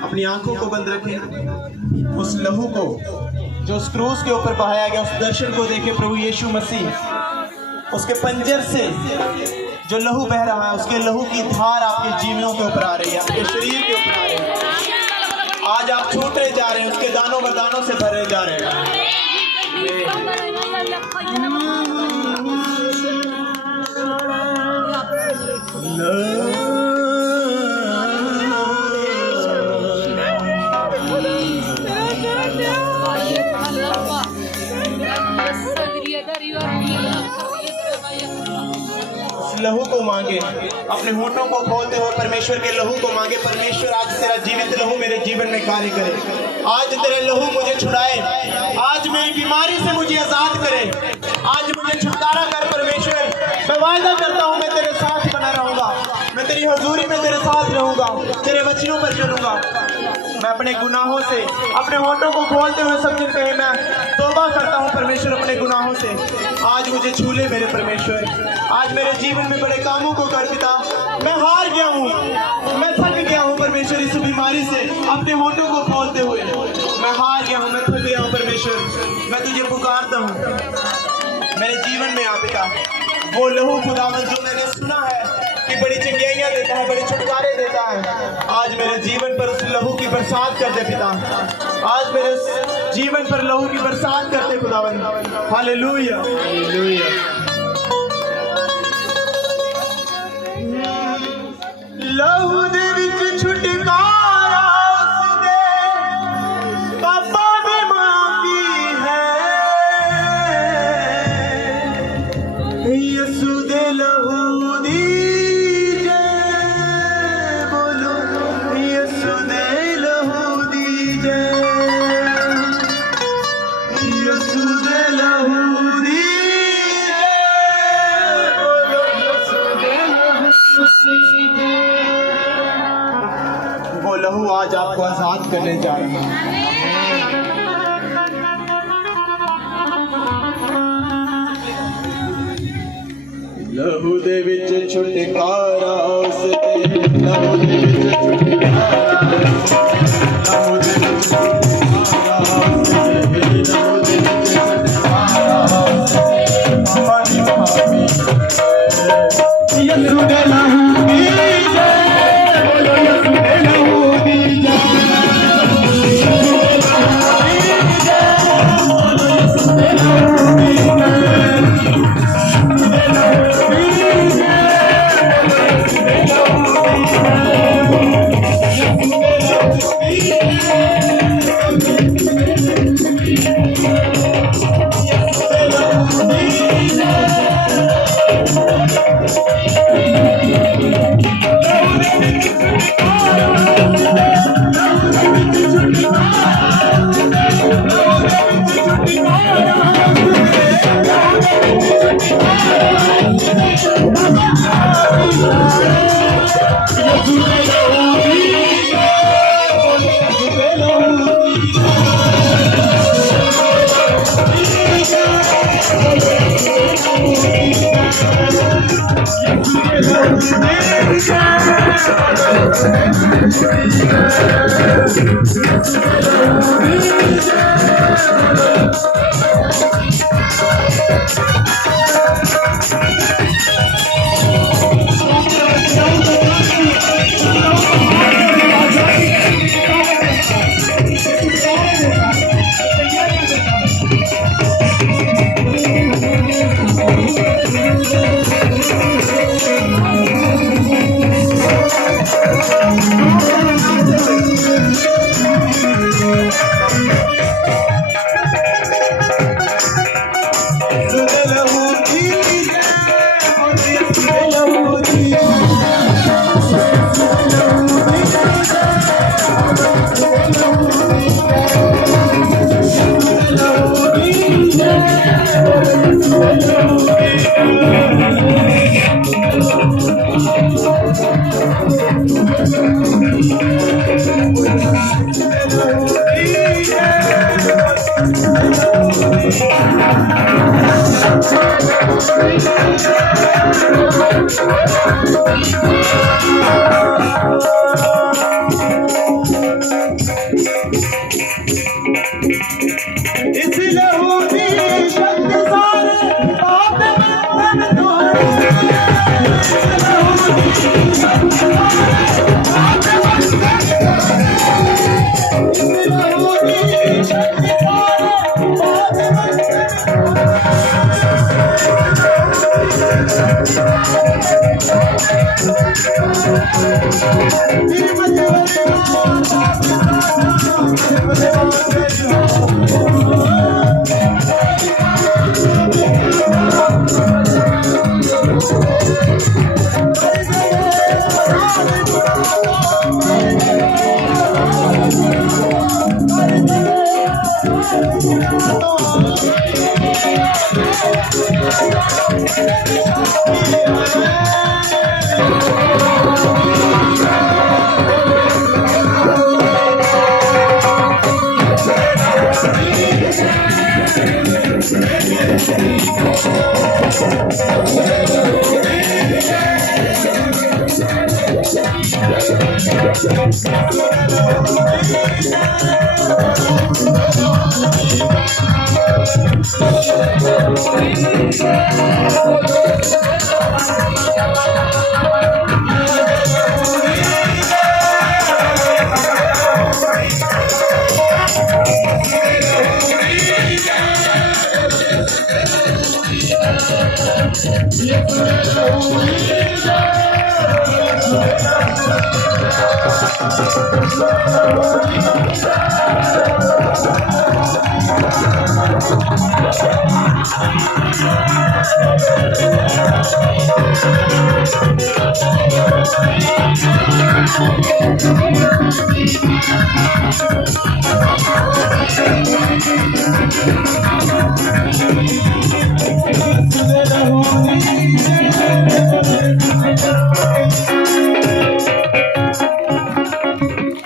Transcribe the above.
अपनी आंखों को बंद रखें। उस लहू को जो उस क्रूस के ऊपर बहाया गया, उस दर्शन को देखे प्रभु यीशु मसीह। उसके पंजर से जो लहू बह रहा है, उसके लहू की धार आपके जीवनों के ऊपर आ रही है, आपके शरीर के ऊपर आ रही है। आज आप छूटे जा रहे हैं, उसके दानों बरदानों से भरे जा रहे हैं। लहू को मांगे, अपने होठों को खोलते हुए परमेश्वर के लहू को मांगे। परमेश्वर आज तेरा जीवित लहू मेरे जीवन में कार्य करे। आज तेरे लहू मुझे छुड़ाए, आज मेरी बीमारी से मुझे आजाद करे, आज मुझे छुटकारा कर परमेश्वर। मैं वायदा करता हूँ मैं तेरे साथ बना रहूंगा, मैं तेरी हजूरी में तेरे साथ रहूंगा, तेरे वचनों पर चलूंगा। मैं अपने गुनाहों से अपने होठों को खोलते हुए सब दिन कहे मैं तौबा करता हूँ परमेश्वर अपने गुनाहों से। आज मुझे छू ले मेरे परमेश्वर, आज मेरे जीवन में बड़े कामों को कर पिता। मैं हार गया हूँ, मैं थक गया हूँ परमेश्वर इस बीमारी से। अपने होठों को खोलते हुए मैं हार गया हूँ, मैं थक गया हूँ परमेश्वर। मैं तुझे पुकारता हूँ मेरे जीवन में आ पिता। वो लहू खुदावन जो मैंने सुना है कि बड़ी चंगियाइयाँ देता है, बड़े छुटकारे देता है, आज मेरे जीवन पर उस लहू की बरसात कर दे पिता। आज मेरे जीवन पर लहू की बरसात करते खुदावन। Hallelujah hallelujah. लहू दे विच छुटकारा उस दे पापां दी माफी है। यसू दे लहू दी जय बोलो, यसू दे लहू दी जय, यसू दे लहू दी जय बोलो, यसू दे लहू दी जय। वो लहू आज आपको आजाद करने जा रहा है। लहू दे विच छुटकारा उस दे, लहू दे विच छुटकारा, लहू दे विच छुटकारा उस दे, लहू दे विच छुटकारा उस दे, पापा दी माफी है। यसू दे लहू दी जय बोलो, यसू दे लहू दी जय, यसू दे लहू दी जय बोलो, यसू दे लहू दी इस लहू की शक्ति सारे पाप बंधन तोड़े। इस लहू की शक्ति सारे पाप बंधन तोड़े। इस लहू की शक्ति सारे पाप